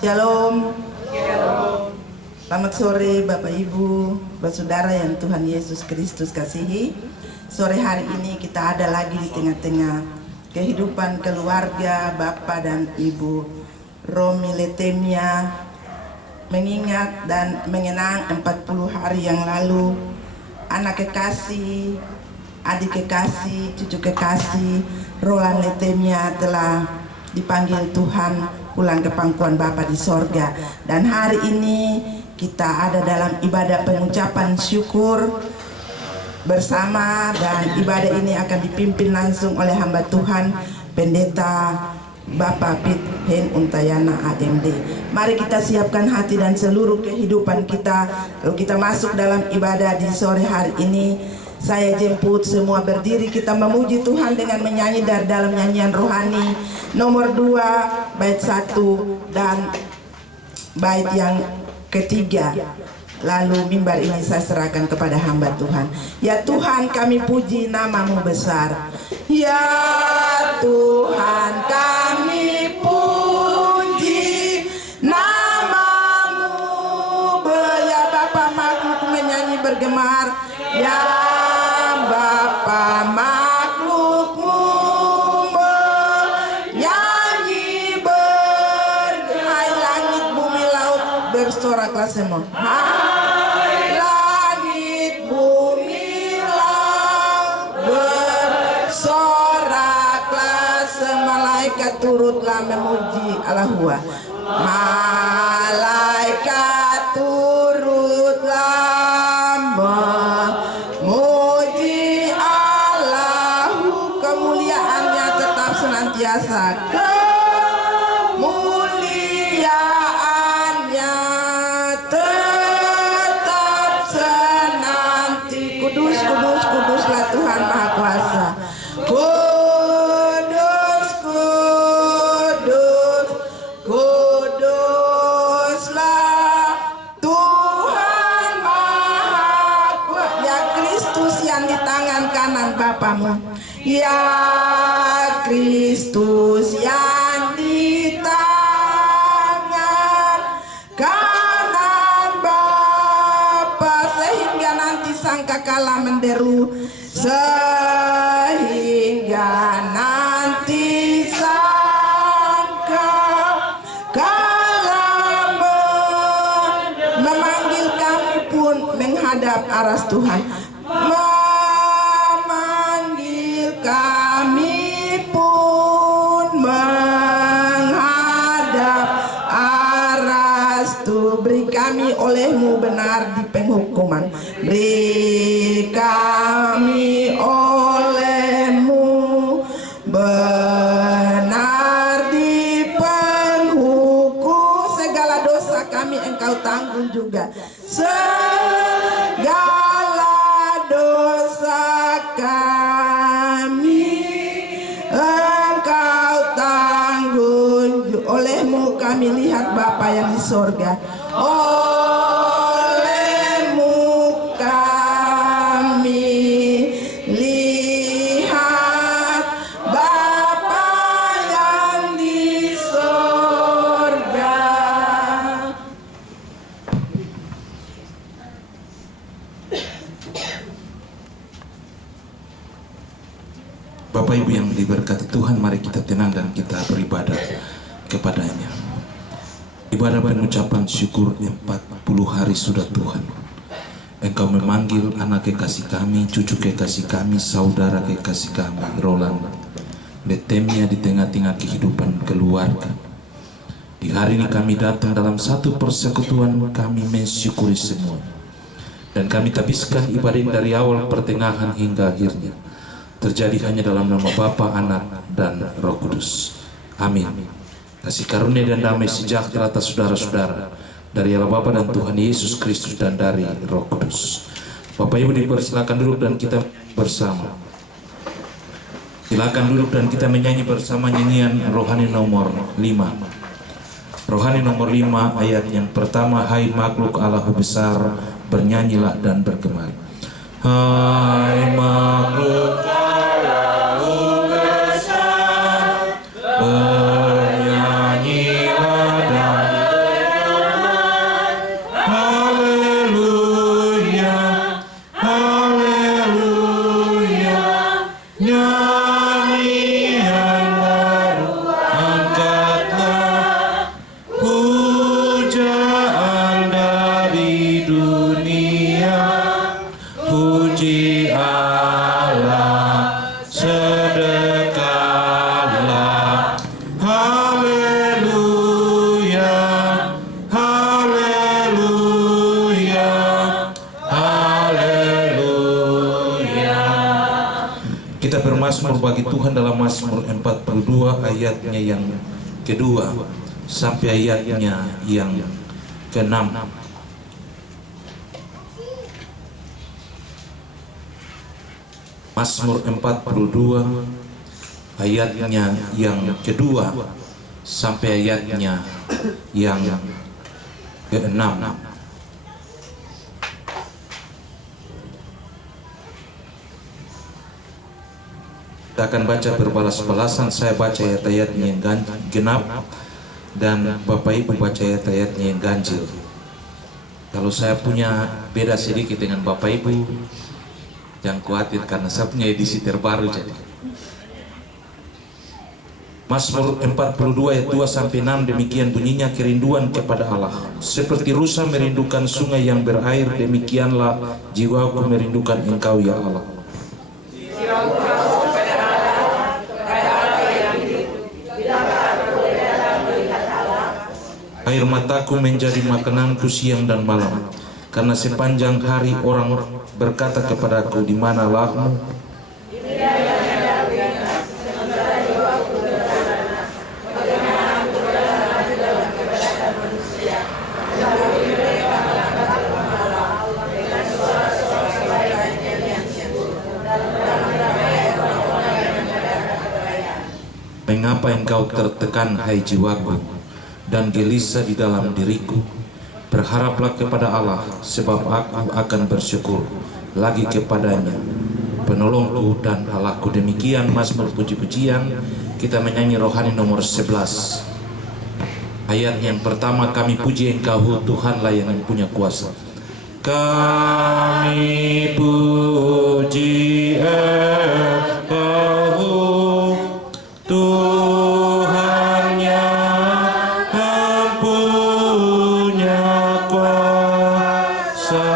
Shalom. Selamat sore Bapak Ibu, saudara yang Tuhan Yesus Kristus kasihi. Sore hari ini kita ada lagi di tengah-tengah kehidupan keluarga Bapak dan Ibu Romi Letemia, mengingat dan mengenang 40 hari yang lalu anak kekasih, adik kekasih, cucu kekasih Roland Letemia telah dipanggil Tuhan pulang ke pangkuan Bapa di sorga. Dan hari ini kita ada dalam ibadah pengucapan syukur bersama, dan ibadah ini akan dipimpin langsung oleh hamba Tuhan Pendeta Bapak Pit Hen Untayana AMD. Mari kita siapkan hati dan seluruh kehidupan kita, lalu kita masuk dalam ibadah di sore hari ini. Saya jemput semua berdiri, kita memuji Tuhan dengan menyanyi dari dalam nyanyian rohani nomor 2 bait 1 dan bait yang ketiga. Lalu mimbar ini saya serahkan kepada hamba Tuhan. Ya Tuhan, kami puji nama-Mu besar. Ya Tuhan, kami puji nama-Mu. Ya Bapa, makhluk menyanyi bergemar. Ya Bapa, makhluk-Mu menyanyi hai langit bumi laut bersoraklah semua. Hai langit bumi laut bersoraklah, semalaikat turutlah memuji Allahua. Malaikat turutlah memuji Allahu, kemuliaannya tetap senantiasa, kemuliaannya tetap senanti. Kudus, kudus, kuduslah Tuhan Maha Kuasa. Kudus, kudus, kuduslah Tuhan Maha Kuasa. Ya Kristus yang di tangan kanan Bapamu, ya Kristus yang di tangan kanan Bapa, sehingga nanti sangkakala menderu, sehingga nanti sangkakala memanggil kami pun menghadap aras Tuhan, memanggil kami pun menghadap aras Tuhan. Beri kami oleh-Mu benar di penghukuman, beri kami oleh-Mu benar di penghukum. Segala dosa kami Engkau tanggung juga, segala dosa kami Engkau tanggung. Oleh-Mu kami lihat Bapa yang di sorga, oleh-Mu kami lihat Bapa yang di sorga. Bapak Ibu yang diberkati Tuhan, mari kita tenang dan kita beribadah kepadanya. Ibadah pengucapan syukur 40 hari sudah Tuhan. Engkau memanggil anak kekasih kami, cucu kekasih kami, saudara kekasih kami, Roland Letemia di tengah-tengah kehidupan keluarga. Di hari ini kami datang dalam satu persekutuan, kami mensyukuri semua. Dan kami tabiskan ibadah ini dari awal, pertengahan hingga akhirnya. Terjadi hanya dalam nama Bapa, Anak, dan Roh Kudus. Amin. Kasih karunia dan damai sejahtera atas saudara-saudara dari Allah Bapa dan Tuhan Yesus Kristus dan dari Roh Kudus. Bapak Ibu dipersilakan duduk dan kita bersama. Silakan duduk dan kita menyanyi bersama nyanyian rohani nomor 5. Rohani nomor 5 ayat yang pertama, hai makhluk Allah besar, bernyanyilah dan bergemar. Hai makhluk Allah besar, bernyanyilah dan Mazmur bagi Tuhan dalam Mazmur 42 ayatnya yang kedua sampai ayatnya yang ke-6. Mazmur 42 ayatnya yang kedua sampai ayatnya yang ke-6. Kita akan baca berbalas-balasan. Saya baca ayat-ayatnya yang genap dan Bapak Ibu baca ayat-ayatnya yang ganjil. Kalau saya punya beda sedikit dengan Bapak Ibu, jangan khawatir karena saya punya edisi terbaru. Jadi Mazmur 42 ayat 2 sampai 6 demikian bunyinya, kerinduan kepada Allah. Seperti rusa merindukan sungai yang berair, demikianlah jiwaku merindukan Engkau ya Allah. Air mataku menjadi makananku siang dan malam, karena sepanjang hari orang berkata kepadaku, di mana Allahmu? Mengapa engkau tertekan, hai jiwaku, dan gelisah di dalam diriku? Berharaplah kepada Allah, sebab aku akan bersyukur lagi kepadanya, penolongku dan Allahku. Demikian Mazmur puji-pujian. Kita menyanyi rohani nomor 11. Ayat yang pertama, kami puji Engkau Tuhanlah yang punya kuasa. Kami puji Engkau Tuhan yang punya kuasa,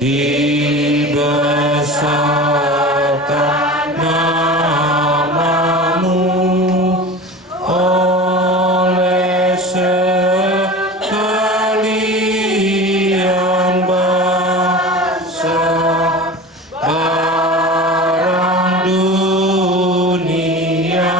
dibesarkan nama-Mu oleh sekalian bangsa, barang dunia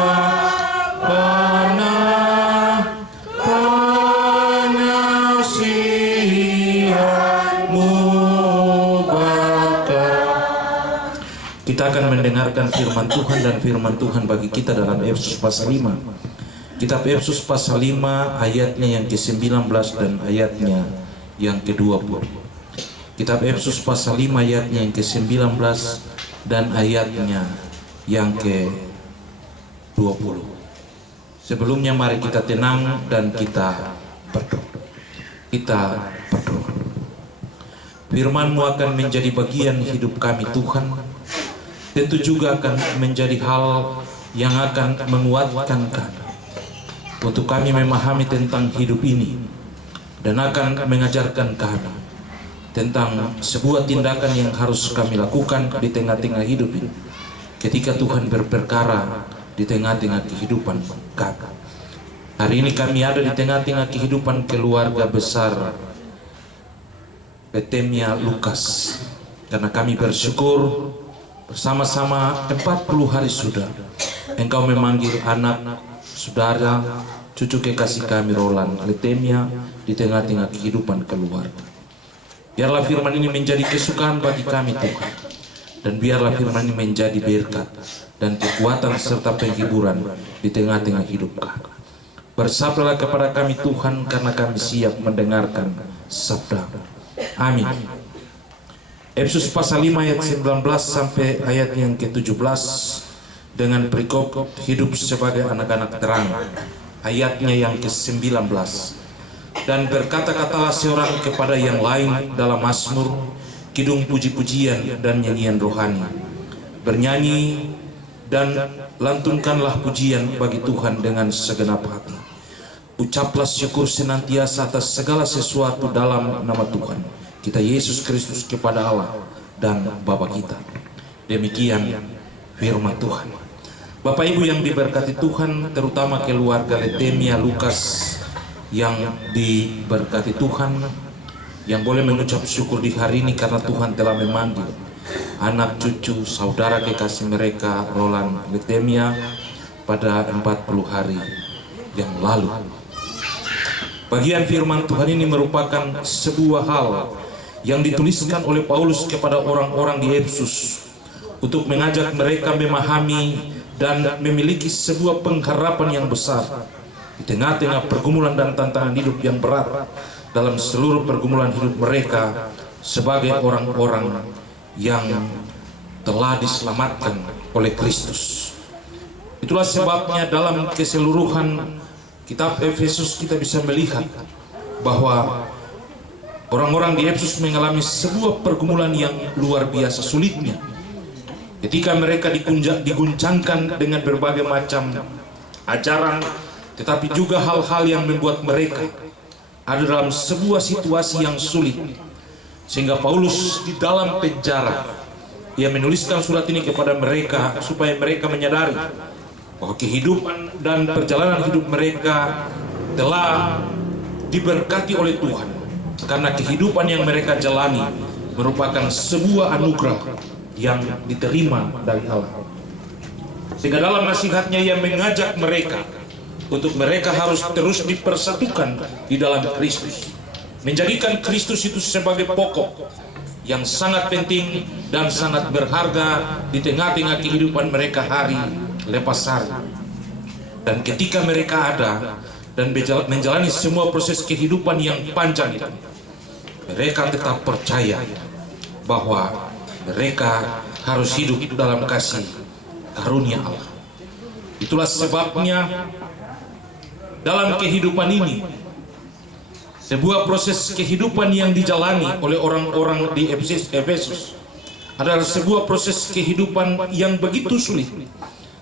Kita akan mendengarkan firman Tuhan, dan firman Tuhan bagi kita dalam Efesus pasal 5. Kitab Efesus pasal 5 ayatnya yang ke-19 dan ayatnya yang ke-20. Kitab Efesus pasal 5 ayatnya yang ke-19 dan ayatnya yang ke-20. Sebelumnya mari kita tenang dan kita berdoa. Kita berdoa. Firman-Mu akan menjadi bagian hidup kami Tuhan. Tentu juga akan menjadi hal yang akan menguatkan kami untuk kami memahami tentang hidup ini, dan akan mengajarkan kami tentang sebuah tindakan yang harus kami lakukan di tengah-tengah hidup ini ketika Tuhan berperkara di tengah-tengah kehidupan kami. Hari ini kami ada di tengah-tengah kehidupan keluarga besar Letemia Lukas, karena kami bersyukur bersama-sama 40 hari sudah Engkau memanggil anak, saudara, cucu kekasih kami Roland Letemia di tengah-tengah kehidupan keluarga. Biarlah firman ini menjadi kesukaan bagi kami Tuhan, dan biarlah firman ini menjadi berkat dan kekuatan serta penghiburan di tengah-tengah hidup kami. Bersabdalah kepada kami Tuhan, karena kami siap mendengarkan sabda. Amin. Efesus pasal 5 ayat 19 sampai ayat yang ke-17 dengan perikop hidup sebagai anak-anak terang, ayatnya yang ke-19. Dan berkata-katalah seorang kepada yang lain dalam mazmur, kidung puji-pujian dan nyanyian rohani. Bernyanyi dan lantunkanlah pujian bagi Tuhan dengan segenap hati. Ucaplah syukur senantiasa atas segala sesuatu dalam nama Tuhan kita Yesus Kristus kepada Allah dan Bapa kita. Demikian firman Tuhan. Bapak Ibu yang diberkati Tuhan, terutama keluarga Letemia Lukas yang diberkati Tuhan, yang boleh mengucap syukur di hari ini karena Tuhan telah memanggil anak cucu saudara kekasih mereka Roland Letemia pada 40 hari yang lalu. Bagian firman Tuhan ini merupakan sebuah hal yang dituliskan oleh Paulus kepada orang-orang di Efesus untuk mengajak mereka memahami dan memiliki sebuah pengharapan yang besar di tengah-tengah pergumulan dan tantangan hidup yang berat dalam seluruh pergumulan hidup mereka sebagai orang-orang yang telah diselamatkan oleh Kristus. Itulah sebabnya dalam keseluruhan kitab Efesus kita bisa melihat bahwa orang-orang di Efesus mengalami sebuah pergumulan yang luar biasa sulitnya ketika mereka diguncangkan dengan berbagai macam ajaran, tetapi juga hal-hal yang membuat mereka ada dalam sebuah situasi yang sulit, sehingga Paulus di dalam penjara ia menuliskan surat ini kepada mereka supaya mereka menyadari bahwa kehidupan dan perjalanan hidup mereka telah diberkati oleh Tuhan, karena kehidupan yang mereka jalani merupakan sebuah anugerah yang diterima dari Allah. Sehingga dalam nasihatnya ia mengajak mereka untuk mereka harus terus dipersatukan di dalam Kristus, menjadikan Kristus itu sebagai pokok yang sangat penting dan sangat berharga di tengah-tengah kehidupan mereka hari lepas hari. Dan ketika mereka ada dan menjalani semua proses kehidupan yang panjang itu, mereka tetap percaya bahwa mereka harus hidup dalam kasih karunia Allah. Itulah sebabnya dalam kehidupan ini, sebuah proses kehidupan yang dijalani oleh orang-orang di Efesus adalah sebuah proses kehidupan yang begitu sulit,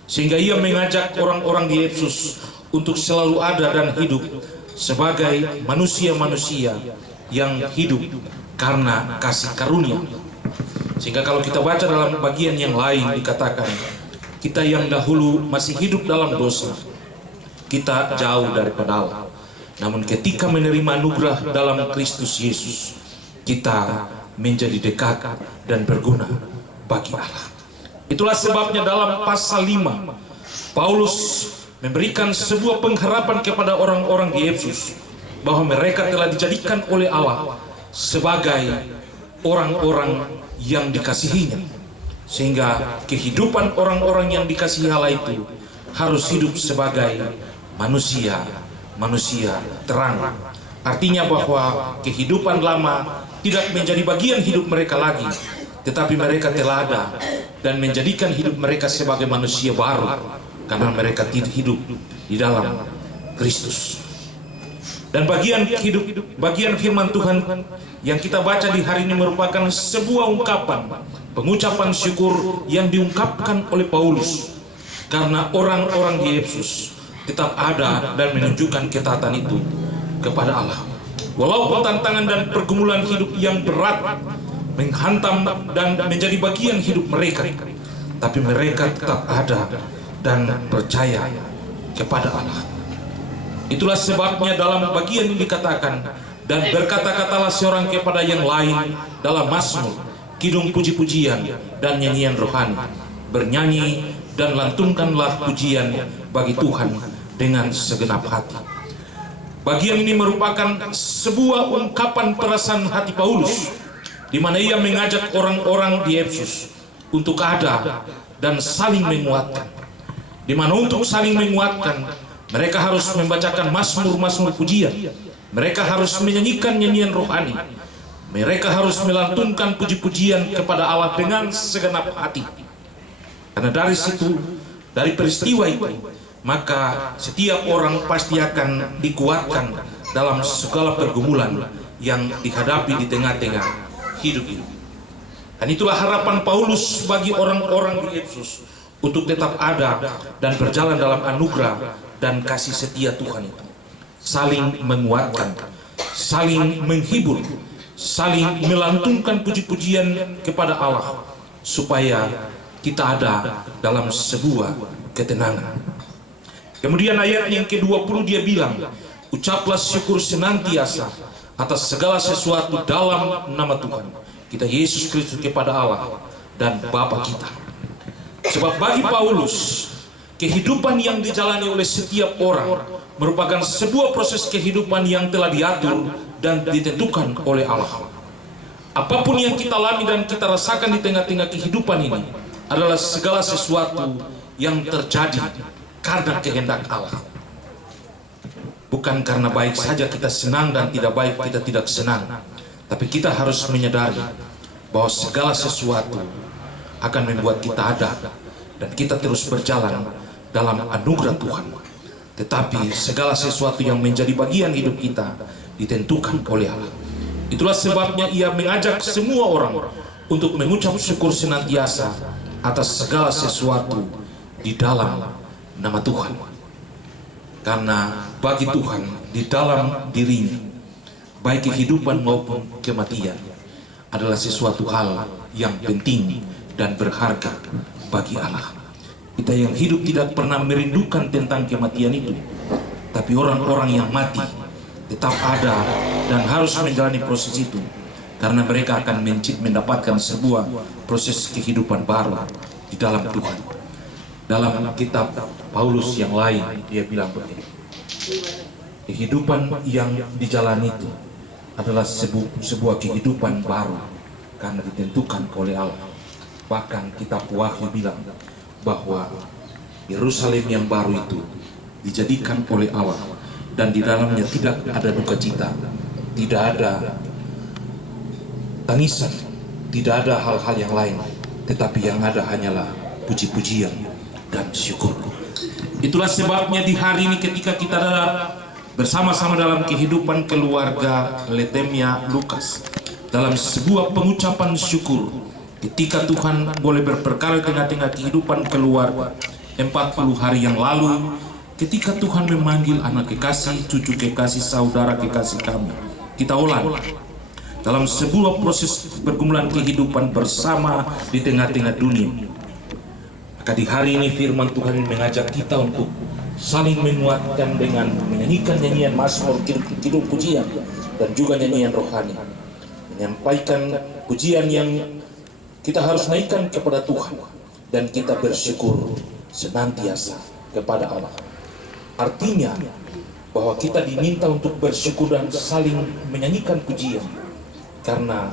sehingga ia mengajak orang-orang di Efesus untuk selalu ada dan hidup sebagai manusia-manusia yang hidup karena kasih karunia. Sehingga kalau kita baca dalam bagian yang lain dikatakan, kita yang dahulu masih hidup dalam dosa, kita jauh daripada Allah. Namun ketika menerima anugerah dalam Kristus Yesus, kita menjadi dekat dan berguna bagi Allah. Itulah sebabnya dalam pasal 5, Paulus memberikan sebuah pengharapan kepada orang-orang di Efesus bahwa mereka telah dijadikan oleh Allah sebagai orang-orang yang dikasihinya, sehingga kehidupan orang-orang yang dikasihi Allah itu harus hidup sebagai manusia terang. Artinya bahwa kehidupan lama tidak menjadi bagian hidup mereka lagi, tetapi mereka telah ada dan menjadikan hidup mereka sebagai manusia baru karena mereka hidup di dalam Kristus. Dan bagian firman Tuhan yang kita baca di hari ini merupakan sebuah pengucapan syukur yang diungkapkan oleh Paulus karena orang-orang di Efesus tetap ada dan menunjukkan ketaatan itu kepada Allah. Walaupun tantangan dan pergumulan hidup yang berat menghantam dan menjadi bagian hidup mereka, tapi mereka tetap ada dan percaya kepada Allah. Itulah sebabnya dalam bagian ini dikatakan, dan berkata-katalah seorang kepada yang lain dalam mazmur, kidung puji-pujian dan nyanyian rohani, bernyanyi dan lantunkanlah pujian bagi Tuhan dengan segenap hati. Bagian ini merupakan sebuah ungkapan perasaan hati Paulus, di mana ia mengajak orang-orang di Efesus untuk ada dan saling menguatkan. Di mana untuk saling menguatkan, mereka harus membacakan mazmur-mazmur pujian, mereka harus menyanyikan nyanyian rohani, mereka harus melantunkan puji-pujian kepada Allah dengan segenap hati. Karena dari situ, dari peristiwa itu, maka setiap orang pasti akan dikuatkan dalam segala pergumulan yang dihadapi di tengah-tengah hidup ini. Dan itulah harapan Paulus bagi orang-orang di Efesus untuk tetap ada dan berjalan dalam anugerah dan kasih setia Tuhan itu. Saling menguatkan, saling menghibur, saling melantunkan puji-pujian kepada Allah, supaya kita ada dalam sebuah ketenangan. Kemudian ayat yang ke-20 dia bilang, ucaplah syukur senantiasa atas segala sesuatu dalam nama Tuhan kita Yesus Kristus kepada Allah, dan Bapa kita. Sebab bagi Paulus, kehidupan yang dijalani oleh setiap orang merupakan sebuah proses kehidupan yang telah diatur dan ditentukan oleh Allah. Apapun yang kita alami dan kita rasakan di tengah-tengah kehidupan ini adalah segala sesuatu yang terjadi karena kehendak Allah. Bukan karena baik saja kita senang dan tidak baik kita tidak senang, tapi kita harus menyadari bahwa segala sesuatu akan membuat kita ada dan kita terus berjalan dalam anugerah Tuhan. Tetapi segala sesuatu yang menjadi bagian hidup kita ditentukan oleh Allah. Itulah sebabnya ia mengajak semua orang untuk mengucap syukur senantiasa atas segala sesuatu di dalam nama Tuhan. Karena bagi Tuhan di dalam dirinya, baik kehidupan maupun kematian adalah sesuatu hal yang penting dan berharga bagi Allah. Kita yang hidup tidak pernah merindukan tentang kematian itu, tapi orang-orang yang mati tetap ada dan harus menjalani proses itu, karena mereka akan mendapatkan sebuah proses kehidupan baru di dalam Tuhan. Dalam kitab Paulus yang lain dia bilang begini, kehidupan yang dijalani itu adalah sebuah kehidupan baru karena ditentukan oleh Allah. Bahkan kitab Wahyu bilang bahwa Yerusalem yang baru itu dijadikan oleh Allah dan di dalamnya tidak ada duka cita, tidak ada tangisan, tidak ada hal-hal yang lain, tetapi yang ada hanyalah puji-pujian dan syukur. Itulah sebabnya di hari ini ketika kita bersama-sama dalam kehidupan keluarga Letemia Lukas, dalam sebuah pengucapan syukur, ketika Tuhan boleh berperkara di tengah-tengah kehidupan keluarga 40 hari yang lalu, ketika Tuhan memanggil anak kekasih, cucu kekasih, saudara kekasih kami, kita ulang dalam sebuah proses pergumulan kehidupan bersama di tengah-tengah dunia. Maka di hari ini firman Tuhan mengajak kita untuk saling menguatkan dengan menyanyikan nyanyian mazmur, kidung pujian, dan juga nyanyian rohani, menyampaikan pujian yang kita harus naikkan kepada Tuhan, dan kita bersyukur senantiasa kepada Allah. Artinya bahwa kita diminta untuk bersyukur dan saling menyanyikan pujian karena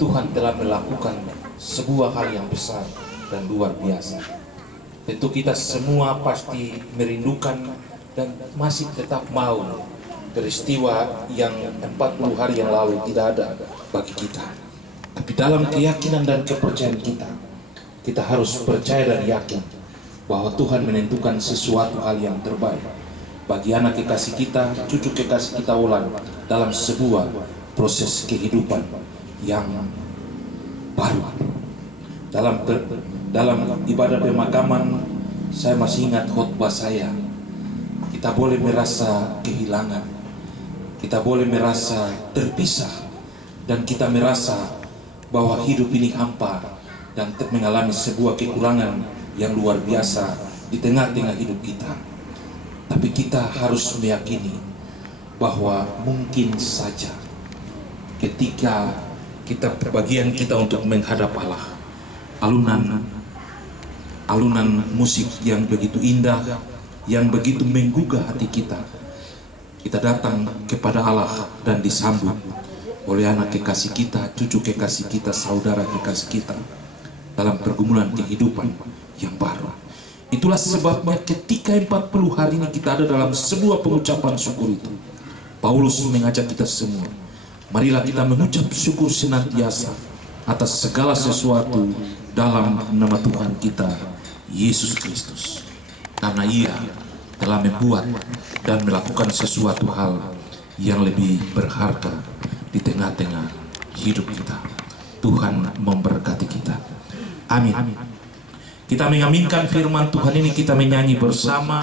Tuhan telah melakukan sebuah hal yang besar dan luar biasa. Tentu kita semua pasti merindukan dan masih tetap mau peristiwa yang 40 hari yang lalu tidak ada bagi kita. Tapi dalam keyakinan dan kepercayaan kita, kita harus percaya dan yakin bahwa Tuhan menentukan sesuatu hal yang terbaik bagi anak kekasih kita, cucu kekasih kita ulang dalam sebuah proses kehidupan yang baru. Dalam ibadah pemakaman, saya masih ingat khotbah saya. Kita boleh merasa kehilangan, kita boleh merasa terpisah, dan kita merasa bahwa hidup ini hampa dan mengalami sebuah kekurangan yang luar biasa di tengah-tengah hidup kita. Tapi kita harus meyakini bahwa mungkin saja ketika kita bagian kita untuk menghadap Allah, alunan musik yang begitu indah, yang begitu menggugah hati kita, kita datang kepada Allah dan disambut oleh anak kekasih kita, cucu kekasih kita, saudara kekasih kita dalam pergumulan kehidupan yang baru. Itulah sebabnya ketika 40 hari ini kita ada dalam sebuah pengucapan syukur itu, Paulus mengajak kita semua, marilah kita mengucap syukur senantiasa atas segala sesuatu dalam nama Tuhan kita Yesus Kristus, karena Ia telah membuat dan melakukan sesuatu hal yang lebih berharga di tengah-tengah hidup kita. Tuhan memberkati kita. Amin. Kita mengaminkan firman Tuhan ini, kita menyanyi bersama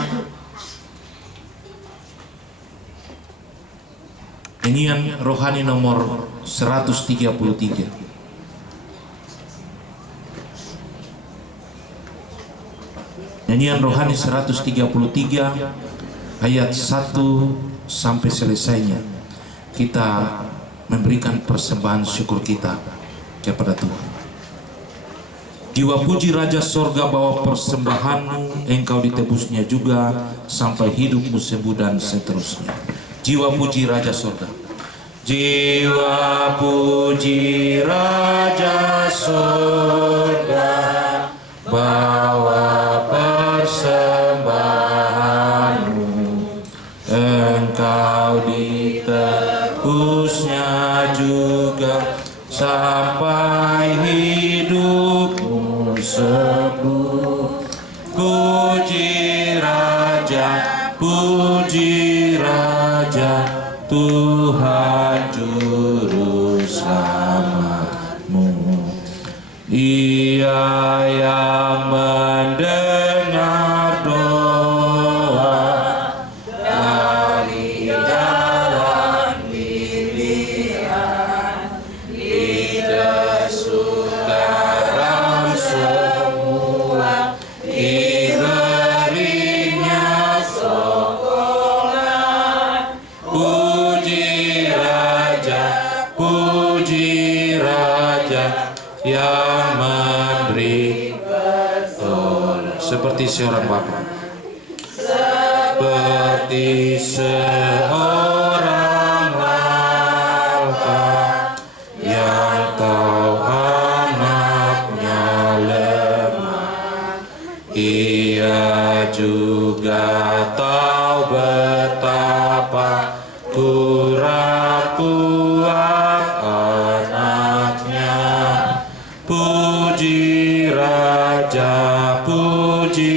nyanyian rohani nomor 133. Nyanyian rohani 133 ayat 1 sampai selesainya kita memberikan persembahan syukur kita kepada Tuhan. Jiwa puji Raja Sorga bawa persembahanmu, engkau ditebusnya juga sampai hidupmu sembuh dan seterusnya. Jiwa puji Raja Sorga. Jiwa puji Raja Sorga bawa persembahanmu, engkau ditebusnya juga sampai hidupmu sembuh. Puji Raja, puji Raja, Tuhan Juru Selamatmu. Ia yang mendengar doa dari dalam pilihan, dibesuk garam semua, diberinya sokongan. Puji Raja, puji Raja yang memberi pertolongan. Seperti seorang bapa, seperti seorang bapa yang tahu anaknya lemah, ia juga tahu betapa kurang kuat anaknya. Puji Raja, puji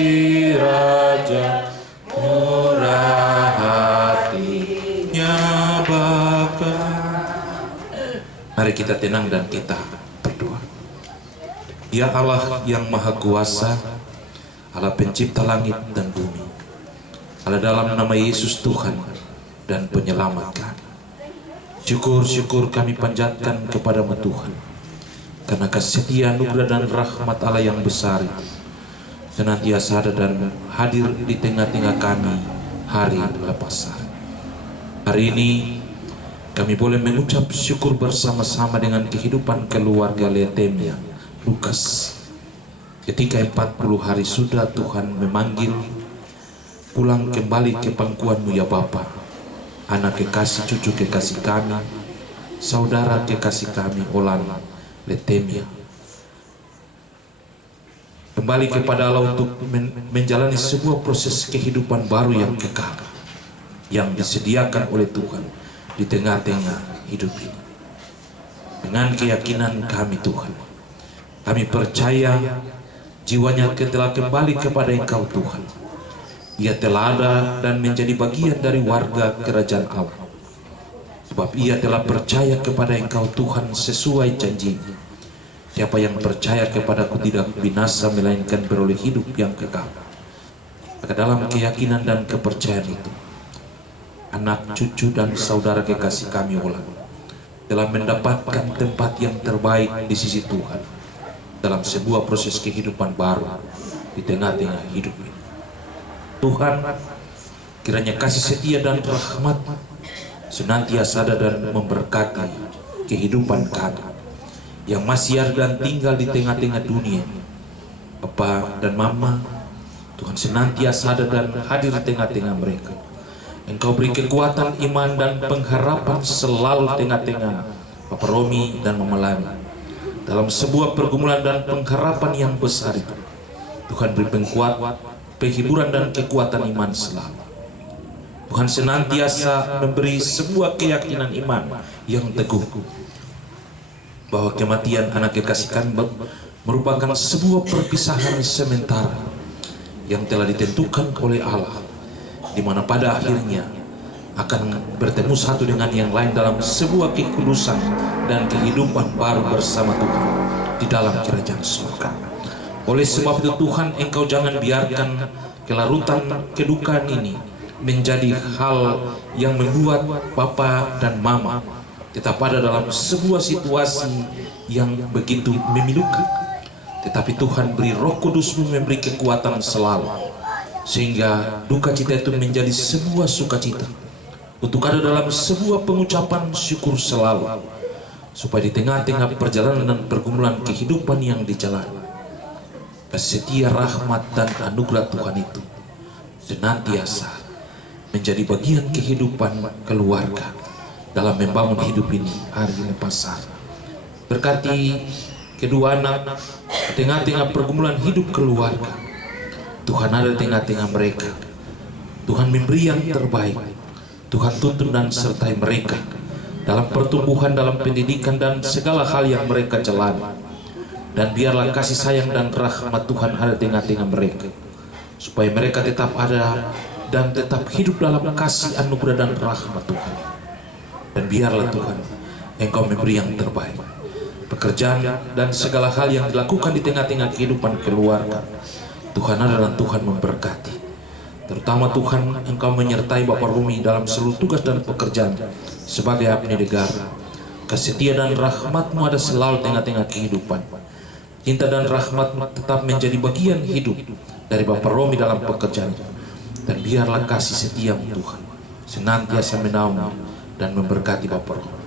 Raja, murah hatinya Bapa. Mari kita tenang dan kita berdoa. Ya Allah yang Maha Kuasa, Allah pencipta langit dan bumi, Allah dalam nama Yesus Tuhan dan penyelamat kami, syukur kami panjatkan kepadamu Tuhan, karena kasih setia, anugerah dan rahmat Allah yang besar itu senantiasa ada dan hadir di tengah-tengah kami hari lepas hari. Hari ini kami boleh mengucap syukur bersama-sama dengan kehidupan keluarga Letemia Lukas. Ketika 40 hari sudah Tuhan memanggil pulang kembali ke pangkuanmu ya Bapa. Anak kekasih, cucu kekasih kami, saudara kekasih kami Olan Letemia kembali kepada Allah untuk menjalani sebuah proses kehidupan baru yang kekal yang disediakan oleh Tuhan di tengah-tengah hidup ini. Dengan keyakinan kami Tuhan, kami percaya jiwanya telah kembali kepada Engkau Tuhan. Ia telah ada dan menjadi bagian dari warga kerajaan Allah, sebab ia telah percaya kepada Engkau Tuhan sesuai janji-Mu. Siapa yang percaya kepadaku tidak binasa melainkan beroleh hidup yang kekal. Maka dalam keyakinan dan kepercayaan itu, anak, cucu dan saudara kekasih kami Olan telah mendapatkan tempat yang terbaik di sisi Tuhan dalam sebuah proses kehidupan baru di tengah-tengah hidup ini. Tuhan, kiranya kasih setia dan rahmat senantiasa ada dan memberkati kehidupan kami yang masih ada dan tinggal di tengah-tengah dunia. Papa dan Mama, Tuhan senantiasa ada dan hadir di tengah-tengah mereka. Engkau beri kekuatan iman dan pengharapan selalu tengah-tengah Papa Romi dan Mama Lani dalam sebuah pergumulan dan pengharapan yang besar itu. Tuhan beri penghiburan dan kekuatan iman selalu. Tuhan senantiasa memberi sebuah keyakinan iman yang teguh bahwa kematian anak kekasih kami merupakan sebuah perpisahan sementara yang telah ditentukan oleh Allah, di mana pada akhirnya akan bertemu satu dengan yang lain dalam sebuah kekudusan dan kehidupan baru bersama Tuhan di dalam kerajaan surga. Oleh sebab itu Tuhan, Engkau jangan biarkan kelarutan kedukaan ini menjadi hal yang membuat Papa dan Mama tetap ada dalam sebuah situasi yang begitu memilukan. Tetapi Tuhan beri Roh Kudus-Mu memberi kekuatan selalu, sehingga duka cita itu menjadi sebuah sukacita, untuk ada dalam sebuah pengucapan syukur selalu, supaya di tengah-tengah perjalanan dan pergumulan kehidupan yang dijalani, kasih setia, rahmat dan anugerah Tuhan itu senantiasa menjadi bagian kehidupan keluarga dalam membangun hidup ini hari ini pasar. Berkati kedua anak di tengah-tengah pergumulan hidup keluarga. Tuhan ada di tengah-tengah mereka. Tuhan memberi yang terbaik. Tuhan tuntun dan sertai mereka dalam pertumbuhan, dalam pendidikan dan segala hal yang mereka jalani. Dan biarlah kasih sayang dan rahmat Tuhan ada di tengah-tengah mereka, supaya mereka tetap ada dan tetap hidup dalam kasih, anugerah dan rahmat Tuhan. Dan biarlah Tuhan Engkau memberi yang terbaik, pekerjaan dan segala hal yang dilakukan di tengah-tengah kehidupan keluarga. Tuhan ada dan Tuhan memberkati. Terutama Tuhan Engkau menyertai Bapak Rumi dalam seluruh tugas dan pekerjaan sebagai abdi negara. Kesetia dan rahmat-Mu ada selalu tengah-tengah kehidupan. Cinta dan rahmat-Mu tetap menjadi bagian hidup dari Bapak Romi dalam pekerjaan. Dan biarlah kasih setia-Mu Tuhan senantiasa menaungi dan memberkati Bapak Romi.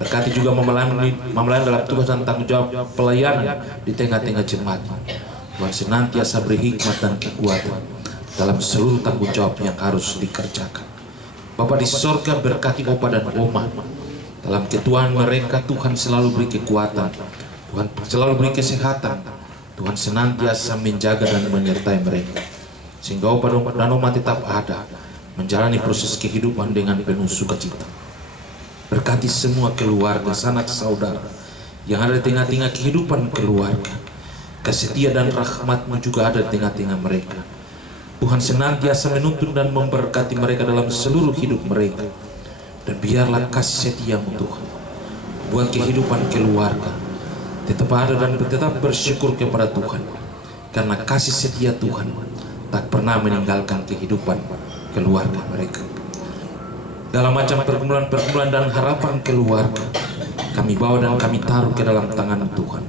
Berkati juga memelayani dalam tugas dan tanggung jawab pelayanan di tengah-tengah jemaat. Tuhan senantiasa beri hikmat dan kekuatan dalam seluruh tanggung jawab yang harus dikerjakan. Bapa di sorga, berkati Opa dan Oma dalam ketuaan mereka. Tuhan selalu beri kekuatan, Tuhan selalu beri kesehatan. Tuhan senantiasa menjaga dan menyertai mereka, sehingga Opa dan Oma tetap ada menjalani proses kehidupan dengan penuh sukacita. Berkati semua keluarga, sanak saudara yang ada di tengah-tengah kehidupan keluarga. Kesetia dan rahmat-Mu juga ada di tengah-tengah mereka. Tuhan senantiasa menuntun dan memberkati mereka dalam seluruh hidup mereka. Dan biarlah kasih setia-Mu Tuhan buat kehidupan keluarga tetap ada dan tetap bersyukur kepada Tuhan, karena kasih setia Tuhan tak pernah meninggalkan kehidupan keluarga mereka. Dalam macam pergumulan-pergumulan dan harapan keluarga, kami bawa dan kami taruh ke dalam tangan Tuhan.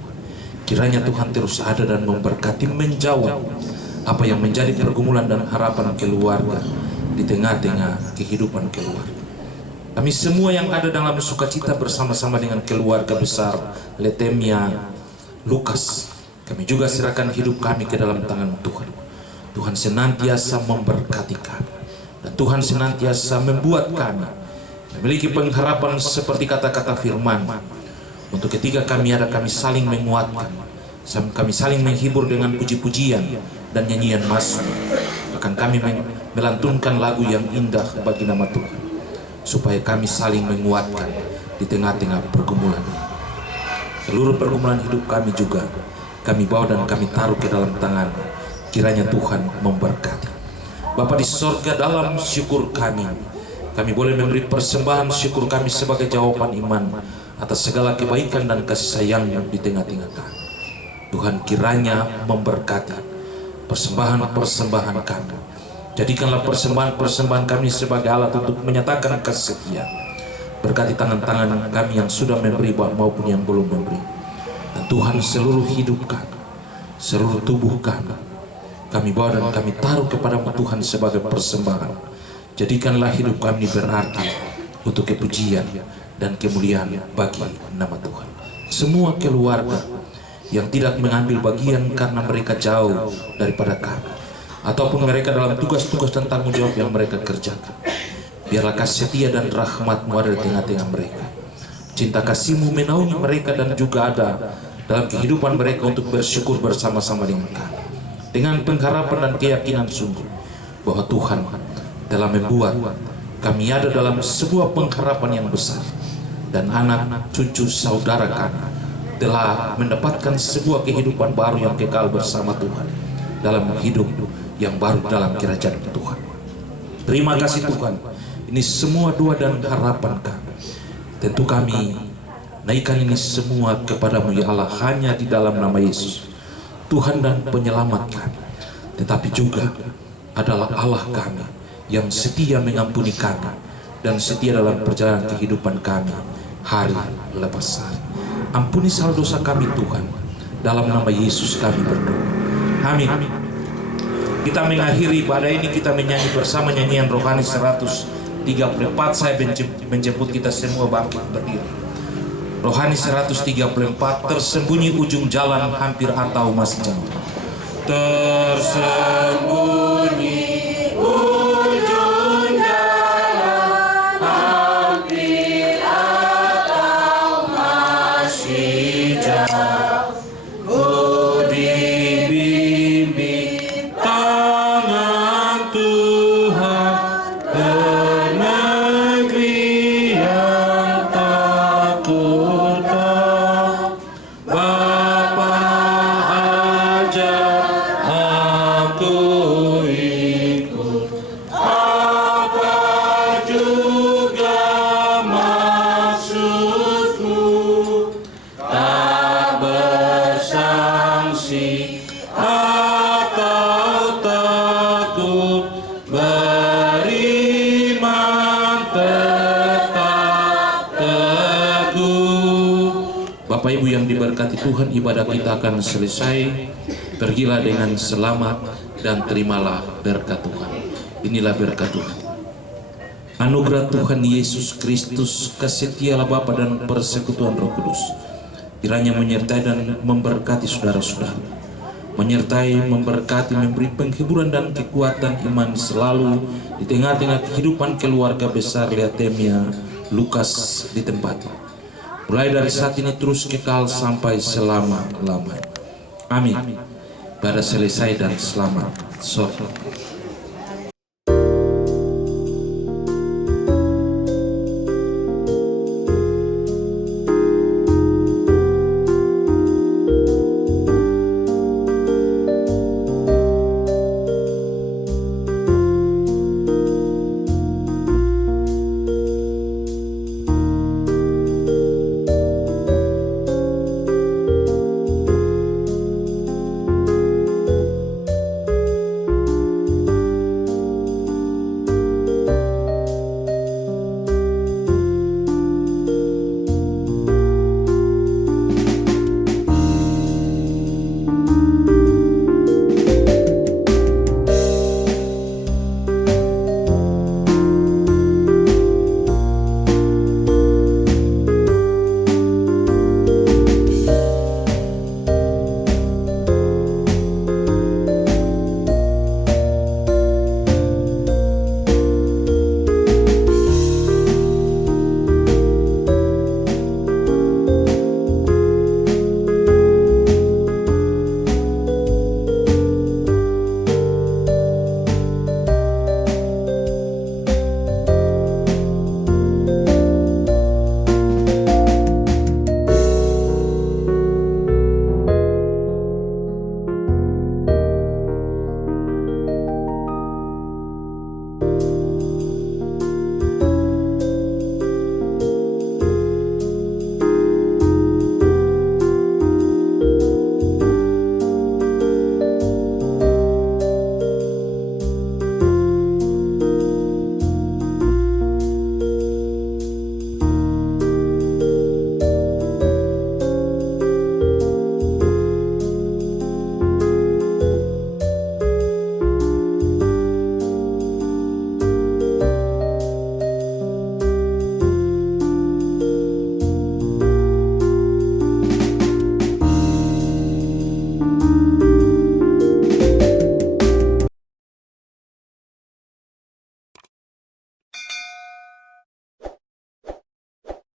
Kiranya Tuhan terus ada dan memberkati, menjawab apa yang menjadi pergumulan dan harapan keluarga di tengah-tengah kehidupan keluarga. Kami semua yang ada dalam sukacita bersama-sama dengan keluarga besar Letemia Lukas, kami juga serahkan hidup kami ke dalam tangan Tuhan. Tuhan senantiasa memberkati kami, dan Tuhan senantiasa membuat kami memiliki pengharapan seperti kata-kata firman. Untuk ketika kami ada, kami saling menguatkan, kami saling menghibur dengan puji-pujian dan nyanyian masuk. Bahkan kami melantunkan lagu yang indah bagi nama Tuhan, supaya kami saling menguatkan di tengah-tengah pergumulan. Seluruh pergumulan hidup kami juga kami bawa dan kami taruh ke dalam tangan. Kiranya Tuhan memberkati. Bapa di sorga, dalam syukur kami boleh memberi persembahan syukur kami sebagai jawaban iman atas segala kebaikan dan kasih sayang-Mu di tengah-tengah kami. Tuhan kiranya memberkati persembahan-persembahan kami. Jadikanlah persembahan-persembahan kami sebagai alat untuk menyatakan kasih setia. Berkati tangan-tangan kami yang sudah memberi maupun yang belum memberi. Dan Tuhan, seluruh hidup kami, seluruh tubuh kami bawa dan kami taruh kepada-Mu Tuhan sebagai persembahan. Jadikanlah hidup kami berarti untuk kepujian dan kemuliaan bagi nama Tuhan. Semua keluarga yang tidak mengambil bagian karena mereka jauh daripada kami, ataupun mereka dalam tugas-tugas dan tanggung jawab yang mereka kerjakan, biarlah kasih setia dan rahmat-Mu ada di tengah-tengah mereka. Cinta kasih-Mu menaungi mereka dan juga ada dalam kehidupan mereka untuk bersyukur bersama-sama dengan kami, dengan pengharapan dan keyakinan sungguh bahwa Tuhan telah membuat kami ada dalam sebuah pengharapan yang besar, dan anak cucu saudara kami telah mendapatkan sebuah kehidupan baru yang kekal bersama Tuhan dalam hidup yang baru dalam kerajaan Tuhan. Terima kasih Tuhan. Ini semua doa dan harapan kami. Tentu kami naikkan ini semua kepada-Mu ya Allah, hanya di dalam nama Yesus, Tuhan dan penyelamat kami. Tetapi juga adalah Allah kami yang setia mengampuni kami dan setia dalam perjalanan kehidupan kami hari lepas hari. Ampuni segala dosa kami Tuhan, dalam nama Yesus kami berdoa. Amin. Kita mengakhiri ibadah ini, kita menyanyi bersama nyanyian rohani 134. Saya menjemput kita semua bangkit berdiri. Rohani 134, tersembunyi ujung jalan hampir atau masih jauh. tersembunyi ujung jalan, hampir atau masih jauh, ku dibimbing tangan Tuhan ke negeri yang tak ku tahu. Bapa ajar aku ikut, apa juga maksudmu, tak bersangsi atau takut, beriman tetap teguh. Bapak Ibu yang diberkati Tuhan, ibadah kita akan selesai. Pergilah dengan selamat dan terimalah berkat Tuhan. Inilah berkat Tuhan. Anugerah Tuhan Yesus Kristus, kasih setialah Bapa dan persekutuan Roh Kudus kiranya menyertai dan memberkati saudara-saudara, menyertai, memberkati, memberi penghiburan dan kekuatan iman selalu di tengah-tengah kehidupan keluarga besar Leatemia Lukas di tempat ini, mulai dari saat ini terus kekal sampai selama-lamanya. Amin. Pada selesai dan selamat sore.